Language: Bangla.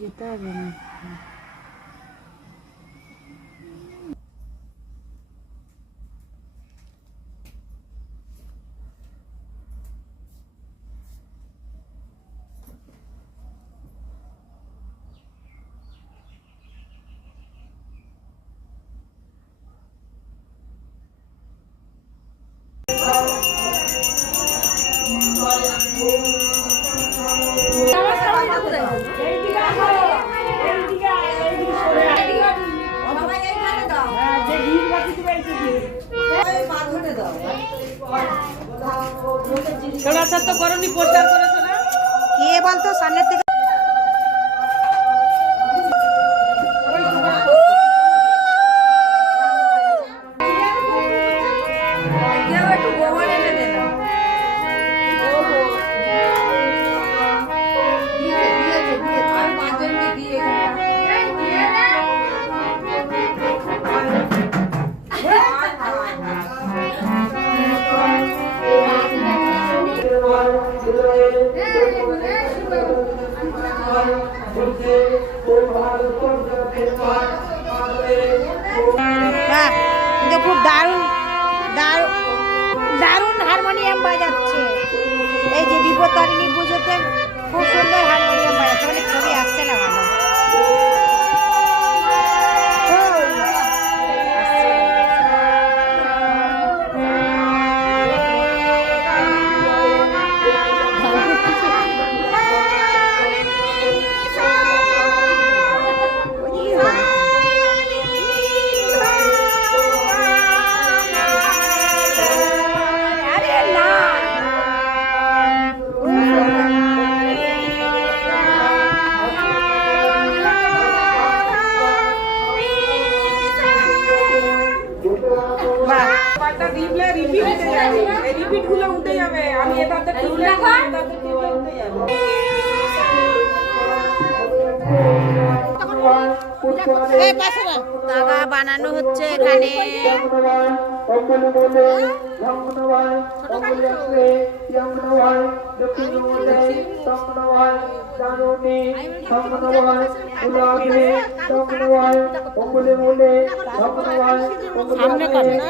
যেতে হবে না। তো করনি পোস্টার করেছো না? কে বলতো সামনের থেকে খুব দারুণ দারুণ দারুণ হারমোনিয়াম বাজাচ্ছে। এই যে বিপত্তারিণী পুজোতে খুব সুন্দর হারমোনিয়াম বাজাচ্ছে, মানে ছবি আসছে না ভালো। রিপিট গুলো উঠে যাবে। আমি এটাতে টিপলে উঠে যাবে। দাগা বানানো হচ্ছে এখানে। সামনে করে না